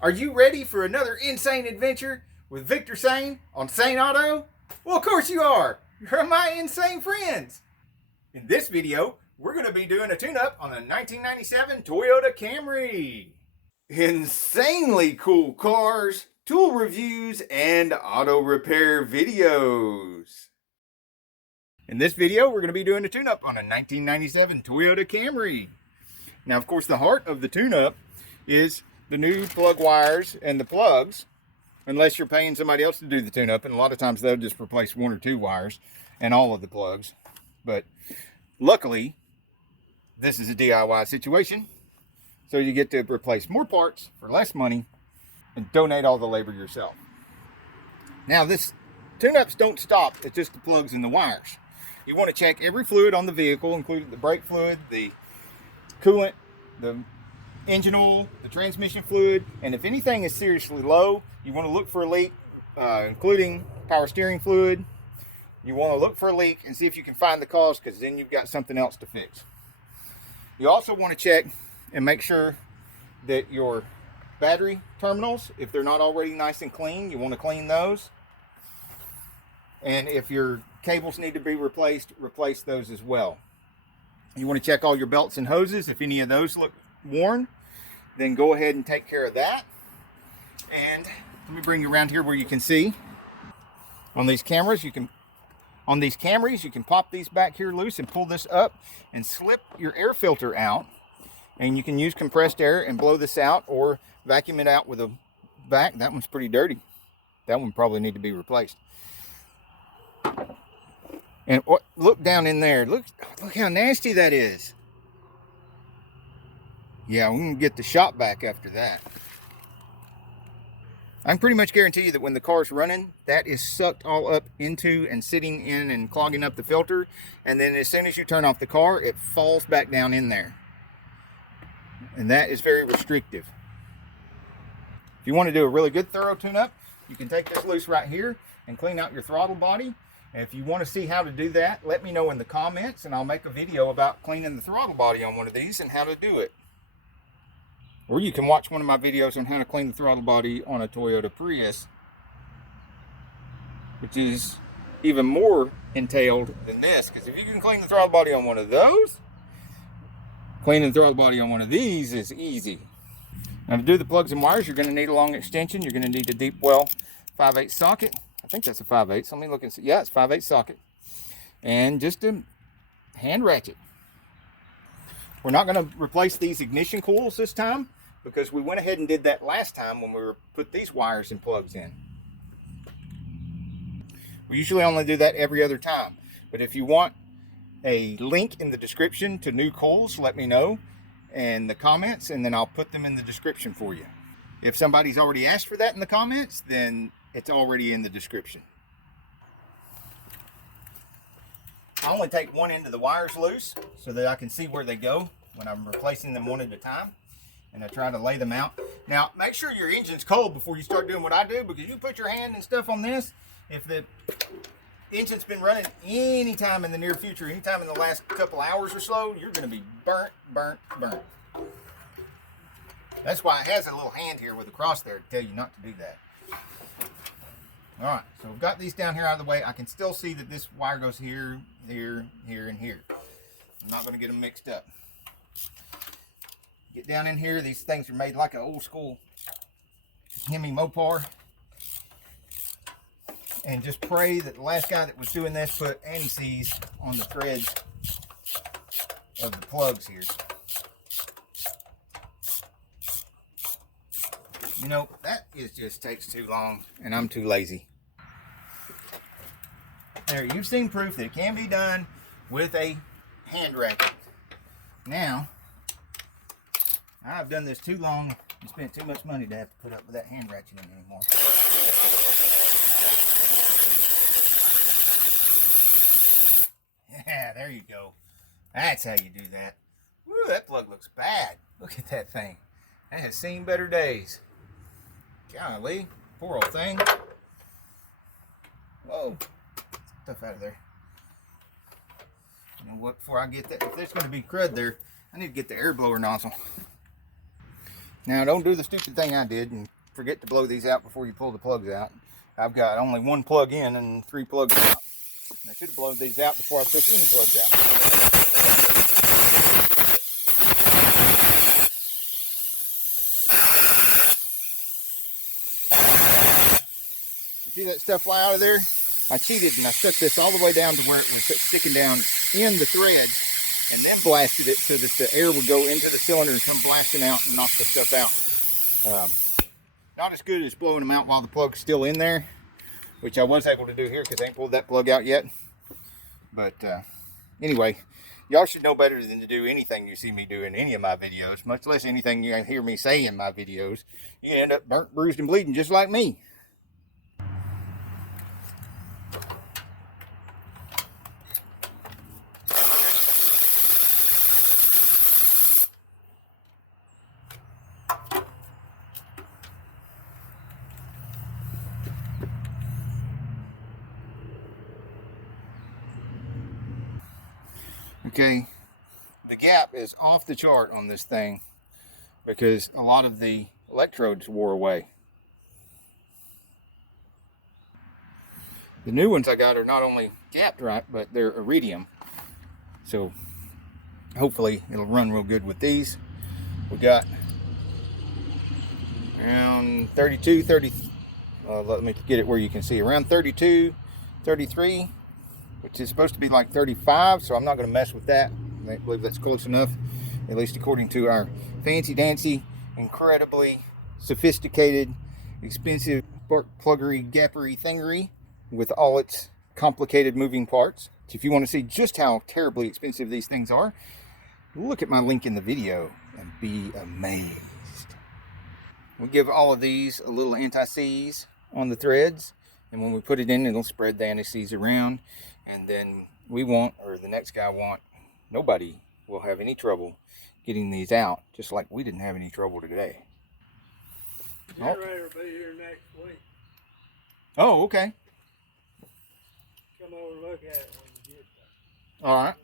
Are you ready for another insane adventure with Victor Sane on Saneauto? Well, of course you are. You're my insane friends. In this video, we're going to be doing a tune-up on a 1997 Toyota Camry. Insanely cool cars, tool reviews, and auto repair videos. In this video, we're going to be doing a tune-up on a 1997 Toyota Camry. Now, of course, the heart of the tune-up is the new plug wires and the plugs, unless you're paying somebody else to do the tune-up, and a lot of times they'll just replace one or two wires and all of the plugs. But luckily, this is a DIY situation, so you get to replace more parts for less money and donate all the labor yourself. Now, this tune-ups don't stop at just the plugs and the wires. You want to check every fluid on the vehicle, including the brake fluid, the coolant, the engine oil, the transmission fluid, and if anything is seriously low, you want to look for a leak, including power steering fluid. You want to look for a leak and see if you can find the cause, because then you've got something else to fix. You also want to check and make sure that your battery terminals, if they're not already nice and clean, you want to clean those. And if your cables need to be replaced, replace those as well. You want to check all your belts and hoses. If any of those look worn, then go ahead and take care of that. And let me bring you around here where you can see on these Camrys, you can pop these back here loose and pull this up and slip your air filter out, and you can use compressed air and blow this out or vacuum it out with a vac. That one's pretty dirty. That one probably need to be replaced. And look down in there. Look how nasty that is. Yeah, we can get the shop back after that. I can pretty much guarantee you that when the car's running, that is sucked all up into and sitting in and clogging up the filter. And then as soon as you turn off the car, it falls back down in there. And that is very restrictive. If you want to do a really good thorough tune-up, you can take this loose right here and clean out your throttle body. And if you want to see how to do that, let me know in the comments, and I'll make a video about cleaning the throttle body on one of these and how to do it. Or you can watch one of my videos on how to clean the throttle body on a Toyota Prius, which is even more entailed than this, because if you can clean the throttle body on one of those, cleaning the throttle body on one of these is easy. Now, to do the plugs and wires, you're going to need a long extension. You're going to need a deep well 5/8 socket. I think that's a 5/8. Let me look and see. Yeah, it's 5/8 socket. And just a hand ratchet. We're not going to replace these ignition coils this time, because we went ahead and did that last time when we put these wires and plugs in. We usually only do that every other time. But if you want a link in the description to new coils, let me know in the comments, and then I'll put them in the description for you. If somebody's already asked for that in the comments, then it's already in the description. I only take one end of the wires loose so that I can see where they go when I'm replacing them one at a time. And I try to lay them out. Now, make sure your engine's cold before you start doing what I do, because you put your hand and stuff on this, if the engine's been running any time in the near future, anytime in the last couple hours or so, you're going to be burnt. That's why it has a little hand here with a cross there to tell you not to do that. All right, so we've got these down here out of the way. I can still see that this wire goes here, here, here, and here. I'm not going to get them mixed up. Get down in here. These things are made like an old school Hemi Mopar. And just pray that the last guy that was doing this put anti-seize on the threads of the plugs here. You know, that just takes too long, and I'm too lazy. There, you've seen proof that it can be done with a hand ratchet. Now, I've done this too long and spent too much money to have to put up with that hand ratcheting anymore. Yeah, there you go. That's how you do that. Woo, that plug looks bad. Look at that thing. That has seen better days. Golly, poor old thing. Whoa, stuff out of there. You know what, before I get that, if there's going to be crud there, I need to get the air blower nozzle. Now don't do the stupid thing I did and forget to blow these out before you pull the plugs out. I've got only one plug in and 3 plugs out. And I should have blown these out before I took any plugs out. You see that stuff fly out of there? I cheated and I stuck this all the way down to where it was sticking down in the threads, and then blasted it so that the air would go into the cylinder and come blasting out and knock the stuff out. Not as good as blowing them out while the plug's still in there, which I was able to do here because I ain't pulled that plug out yet. But anyway, y'all should know better than to do anything you see me do in any of my videos, much less anything you hear me say in my videos. You end up burnt, bruised, and bleeding just like me. Okay, the gap is off the chart on this thing because a lot of the electrodes wore away. The new ones I got are not only gapped right, but they're iridium. So hopefully it'll run real good with these. We got around 32, 30, let me get it where you can see, around 32, 33, which is supposed to be like 35, so I'm not going to mess with that. I believe that's close enough, at least according to our fancy dancy, incredibly sophisticated, expensive spark pluggery, gappery thingery with all its complicated moving parts. So if you want to see just how terribly expensive these things are, look at my link in the video and be amazed. We give all of these a little anti-seize on the threads, and when we put it in, it'll spread the anti-seize around, and then we want, or the next guy want, nobody will have any trouble getting these out, just like we didn't have any trouble today. The generator will be here next week. Oh, okay. Come over and look at it when you get there. All right.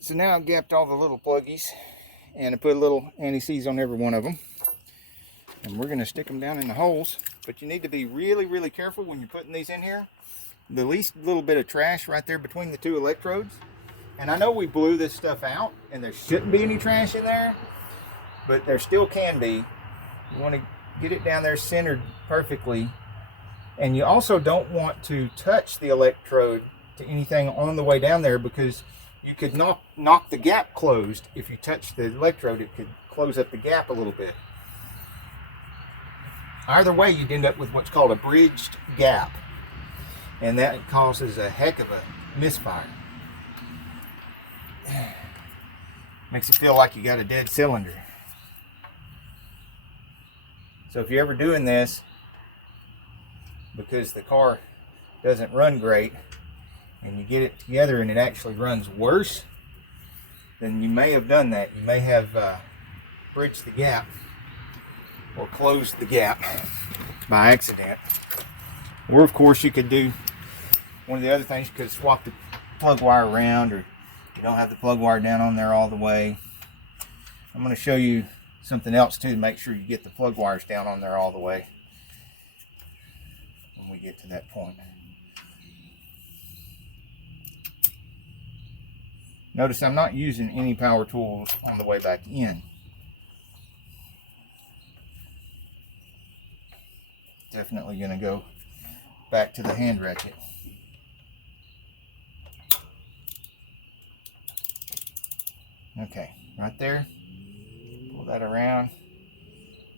So now I've gapped all the little pluggies, and I put a little anti-seize on every one of them. And we're going to stick them down in the holes. But you need to be really, really careful when you're putting these in here. The least little bit of trash right there between the two electrodes. And I know we blew this stuff out, and there shouldn't be any trash in there, but there still can be. You want to get it down there centered perfectly. And you also don't want to touch the electrode to anything on the way down there, because you could knock the gap closed. If you touch the electrode, it could close up the gap a little bit. Either way, you'd end up with what's called a bridged gap, and that causes a heck of a misfire. Makes it feel like you got a dead cylinder. So if you're ever doing this because the car doesn't run great, and you get it together and it actually runs worse, then you may have done that. You may have bridged the gap or closed the gap by accident. Or of course you could do one of the other things. You could swap the plug wire around, or you don't have the plug wire down on there all the way. I'm going to show you something else too to make sure you get the plug wires down on there all the way when we get to that point. Notice I'm not using any power tools on the way back in. Definitely going to go back to the hand ratchet. Okay, right there. Pull that around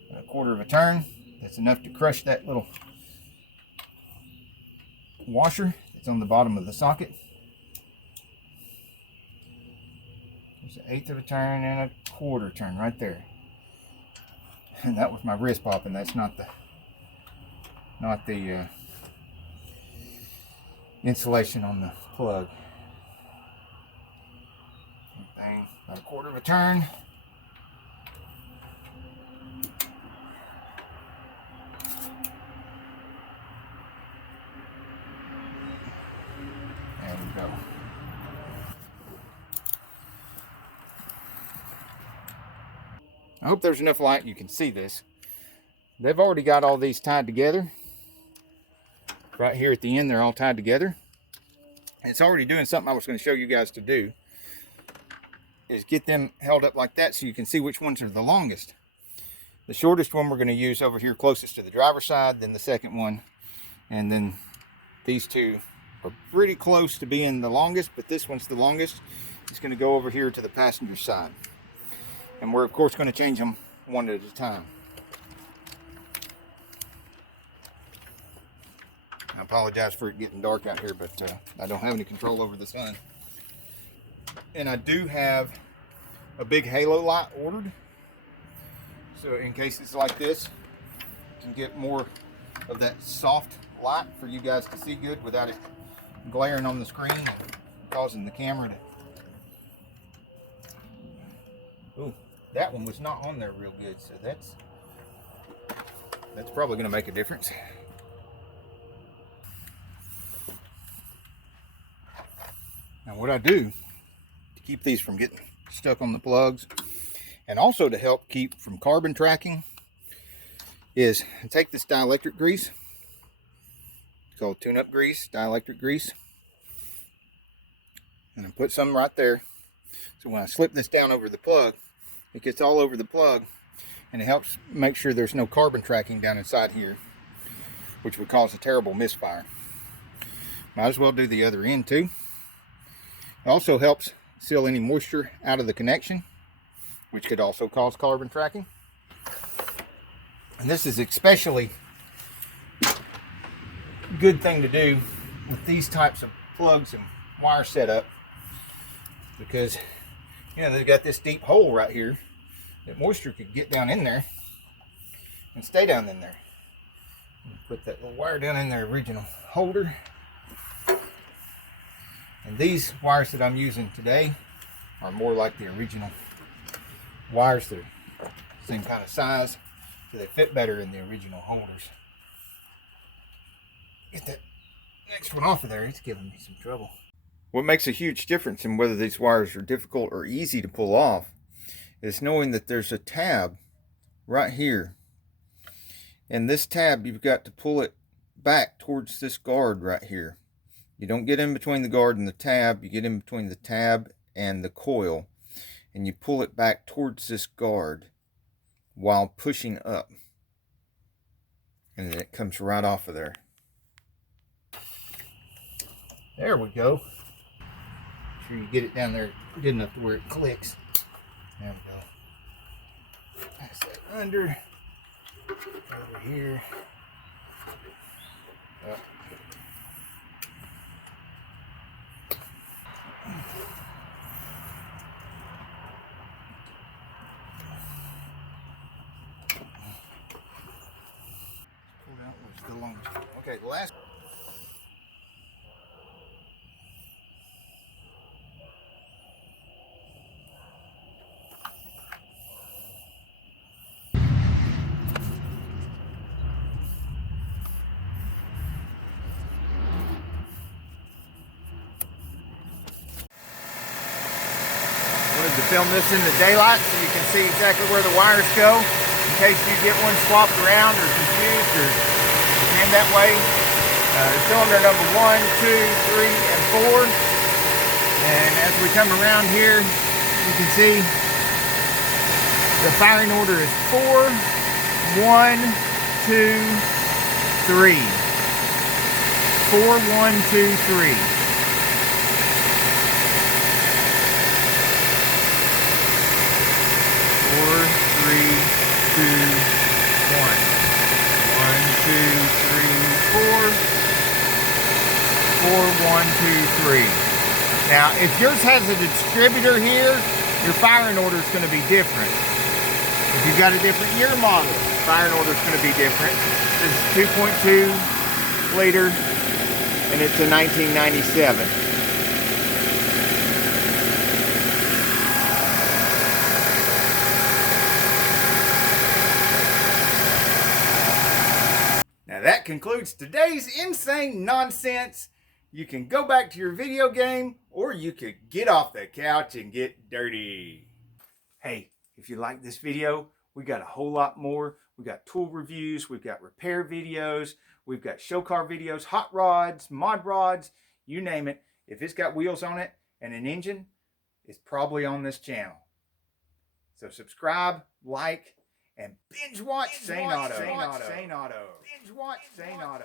in a quarter of a turn. That's enough to crush that little washer that's on the bottom of the socket. There's an eighth of a turn and a quarter turn right there. And that was my wrist popping. That's not the insulation on the plug. Bang, about a quarter of a turn. There we go. I hope there's enough light you can see this. They've already got all these tied together. Right here at the end, they're all tied together. And it's already doing something I was going to show you guys to do, is get them held up like that so you can see which ones are the longest. The shortest one we're going to use over here closest to the driver's side, then the second one, and then these two are pretty close to being the longest, but this one's the longest. It's going to go over here to the passenger side. And we're of course going to change them one at a time. I apologize for it getting dark out here, but I don't have any control over the sun. And I do have a big halo light ordered, so in cases like this, you can get more of that soft light for you guys to see good without it glaring on the screen and causing the camera to... Ooh, that one was not on there real good, so that's probably going to make a difference. Now what I do to keep these from getting stuck on the plugs, and also to help keep from carbon tracking, is take this dielectric grease. It's called tune-up grease, dielectric grease. And I put some right there. So when I slip this down over the plug, it gets all over the plug, and it helps make sure there's no carbon tracking down inside here, which would cause a terrible misfire. Might as well do the other end too. It also helps seal any moisture out of the connection, which could also cause carbon tracking. And this is especially good thing to do with these types of plugs and wire setup, because you know they've got this deep hole right here that moisture could get down in there and stay down in there. Put that little wire down in their original holder. And these wires that I'm using today are more like the original wires. That are the same kind of size, so they fit better in the original holders. Get that next one off of there, it's giving me some trouble. What makes a huge difference in whether these wires are difficult or easy to pull off is knowing that there's a tab right here. And this tab, you've got to pull it back towards this guard right here. You don't get in between the guard and the tab, you get in between the tab and the coil, and you pull it back towards this guard while pushing up. And then it comes right off of there. There we go. Make sure you get it down there good enough to where it clicks. There we go. Pass that under. Over here. Up. Pull out what's the longest. Okay, the last. To film this in the daylight so you can see exactly where the wires go in case you get one swapped around or confused or hand that way. Cylinder number 1, 2, 3, and 4. And as we come around here, you can see the firing order is 4, 1, 2, 3. 4, 1, 2, 3. 3, 2, 1. 1, 2, 3, 4. 4, 1, 2, 3. Now, if yours has a distributor here, your firing order is going to be different. If you've got a different year model, firing order is going to be different. This is 2.2 liter, and it's a 1997. That concludes today's insane nonsense. You can go back to your video game, or you could get off the couch and get dirty. Hey, if you like this video, We got a whole lot more. We got tool reviews, we've got repair videos, we've got show car videos, hot rods, mod rods, you name it. If it's got wheels on it and an engine, it's probably on this channel. So subscribe, like, and binge watch Saneauto. Binge watch Saneauto.